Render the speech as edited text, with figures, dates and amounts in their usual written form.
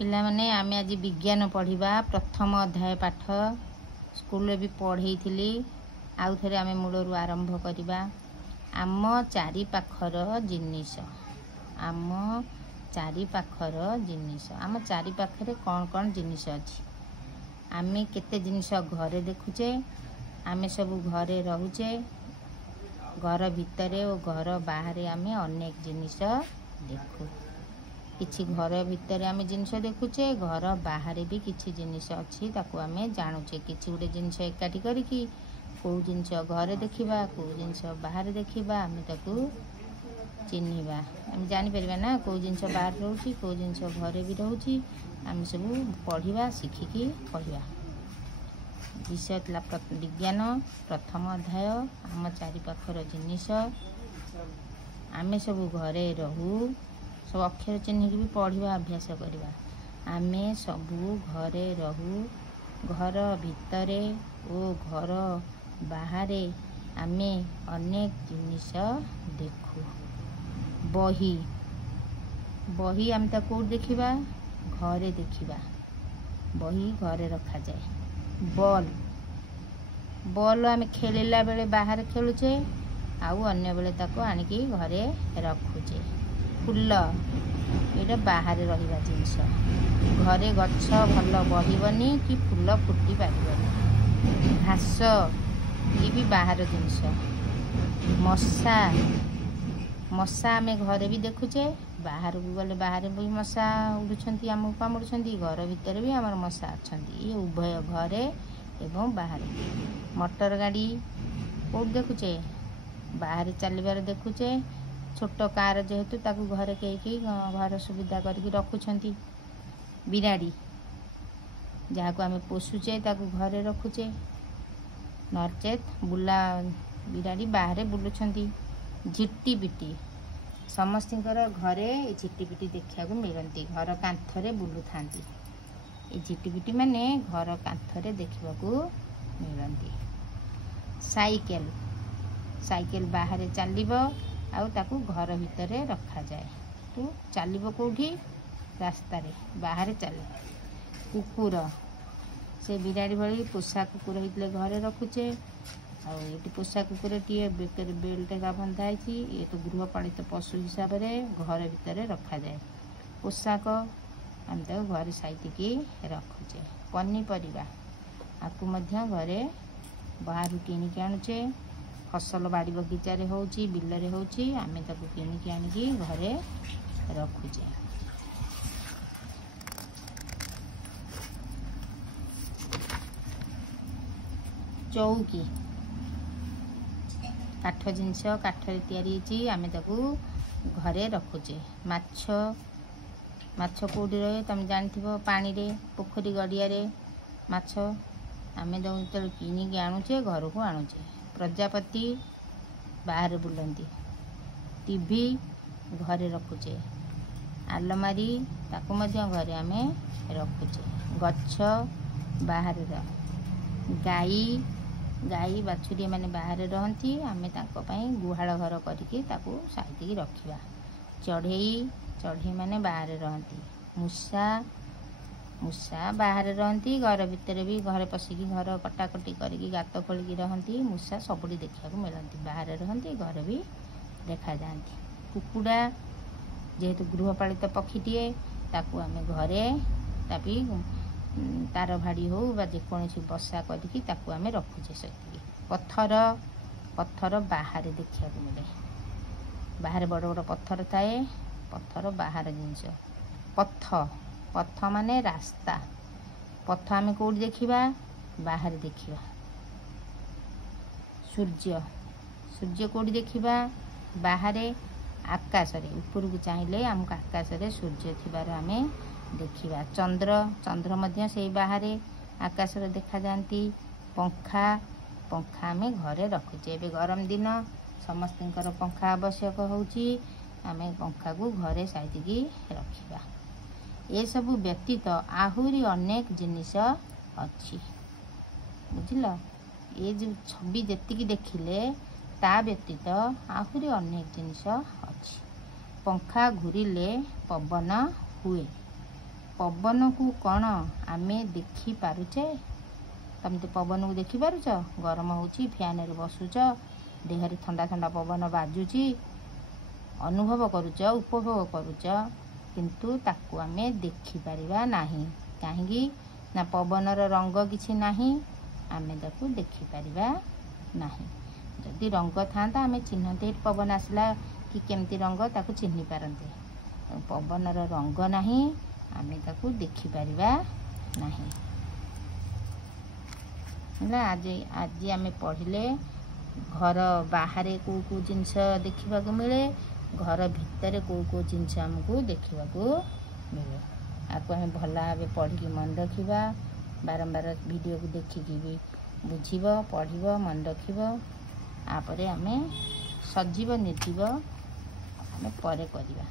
पिला माने आमे आज विज्ञान पढ़िबा प्रथम अध्याय पाठ स्कूल भी पढ़ई थिली आउ थरे आमे मूलरू आरंभ करिबा। आम चारि पाखर जिनिस आम चारि पाखर जिनिस आम चारि पाखरे कौन कौन जिनिस अछि। आमे केते जिनिस घरे देखुचे आमे सब घरे रहुचे घर भितरे और घर बाहर आमे अनेक जिनिस देखु। किछि घर भितर आमे जिनिस देखुचे घर बाहर भी किछि जिनिस अछि ताकू आमे जानुचे। किछि गुटे जिनिस एकाठी करिकी को जिनिस घरे देखिबा को जिनिस बाहर देखिबा आमे ताकू चिन्हिबा। आमे जानि परिबा ना को जिनिस बाहर रहउची को जिनिस घरे भी रहउची। आमे सब पढ़िबा शिखिकी पढ़िबा। विषय तला विज्ञान प्रथम अध्याय आम चारि पाखर जिनिस। आमे सब घरे रहू सब अक्षर चिन्हिकी भी पढ़िबा अभ्यास करिबा। आमे सबू घरे रहू घर भितरे ओ घर बाहरे आमे अनेक जिनिस देखू। बही बही आमे ताको देखिबा घरे देखिबा बही घरे रखा जाए। बॉल बॉल आमे खेलिला बेले बाहर खेलुचे आउ अन्य बेले ताको आनिकी घरे रखुचे। फुल एटा बाहर रहिबा जिनिस घरे गच्छ भल बढ़िबनी कि फुल फुटी पारिबनी। घास ये भी बाहर जिनिस। मशा मशा आमे घरे भी देखुचे बाहर को गले बाहर भी मशा उड़ुछंती आम कामुड़ुछंती घर भितर भी आमर मशा अछंती। ये उभय घरे एवं बाहर। मोटर गाड़ी को देखुचे बाहर चलिबार देखुचे। छोट कार जेहेतु ताकू घरे कई घर सुविधा करके रखुछंती। बिराड़ी जहाँ को आमे पोषुचे ताकू घरे रखुचे नचेत बुला बिराड़ी बाहरे बुलुछंती। झिट्टी पिटी समस्तिंकर घरे झिट्टी पिटी देखा को मिलती घर कांथरे बुलु थांती। ए झिट्टी पिटी माने घर कांथरे देखा को मिलती। साइकेल साइकेल बाहर चलिबो आउ ताकू घर भितरे रखा जाए। तू चलिबो कोठी रास्ता रे बाहर चले। कुकुर से बिराड़ी भली पोषा कुकुर हितले घरे रखुचे आउ एटी पोषा कुकुर टीए बेकर बेल्ट का बंधा है। ये तो गृहपालित पशु हिसाब रे घर भितरे रखा जाए। पोशाक आम ताकू घरे साइतिकी रखुचे। पनीपरिबा आपको मध्य घरे बाहर किनिकी आनुचे। फसल बाड़ी बगीचा रे होउची बिल रे होउची आमे ताकू किनिकी आनिकी घरे रखुचे। चौकी काठ जिनिस काठ रे तयारी होची आमे ताकू घरे रखुचे। माछ माछ कोडी रहे तम जानथिबो पानी रे पोखरी गडिया रे माछ आमे दउ तो किनिकी आनुचे घर को आनुचे। प्रजापति बाहर बुलंती। टीवी घरे रखुचे। आलमारी ताकू मध्य घरे आमे रखुचे। गच्छ बाहर गाई गाई बाछुरी माने बाहर रहंती आमे ताको पई गुहाळ घर करिके ताकू साइतिकी रखिबा। चढ़ेई चढ़ेई माने बाहर रहंती। मूषा मूषा बाहर रहंती घर भितर भी घर पसिकी घर कटाकटी करिकी गात खोलिकी रहंती। मूषा सबुडी देखा को मिलती बाहर रहंती घर भी देखा जाती। कुकुड़ा जेहेतु गृहपालित पक्षीटीए ताकू आमे घरे तापी तार भाड़ी हो बा जेकोसी बसा करिकी ताकू आमे रखुचे सती। पत्थर पत्थर बाहर देखा को मिले बाहर बड़ बड़ पत्थर थाए पत्थर बाहर जिनिस। पथ पथ माने रास्ता पथ आमे कोड देखिबा बाहर देखिबा। सूर्य सूर्य कोड देखिबा बाहरे आकाश रे ऊपर को चाहिले हमको आकाश रे सूर्य थिबार आमे देखिबा। चंद्र चंद्र मध्य से बाहरे आकाश रे देखा जानती। पंखा पंखा आमे घरे रखुचे। एबे गरम दिन समस्तंकर पंखा आवश्यक होउची आमे पंखा को घरे साइतिकी रखिबा। ये सबु व्यतीत आहुरी अनेक जिनिस अच्छी बुझिल। ये जो छवि जेतिकी देखिले ता व्यतीत आहुरी अनेक जिनिस अच्छी। पंखा घूरिले पवन हुए पवन को कौन आमे देखी पारुचे तमते पवन को देखी पारुच गरम होची फैन रे बसुच देहरे ठंडा ठंडा पवन बाजुची अनुभव करुच उपभोग करुच किंतु ताकू आमे देखी परिबा नाही काहेकि ना पवनर रंग किछि नाही आमे ताकू देखी परिबा नाही जदि रंग थांता आमे चिन्हते पवन आसला कि केमती रंग ताकू चिन्हि पारंते पवनर रंग नाही आमे ताकू देखी परिबा नाही ना आज आमे पढ़िले घर बाहर को जिनस देखा मिले घर भितर को जिनस आमको देखा मिले आपको आम भल भाव पढ़ी मन रखा बारंबार वीडियो को देखिकी भी बुझीब पढ़ब मन रखिब आपर आमे सजीव निर्जीव आमे परे करिबा।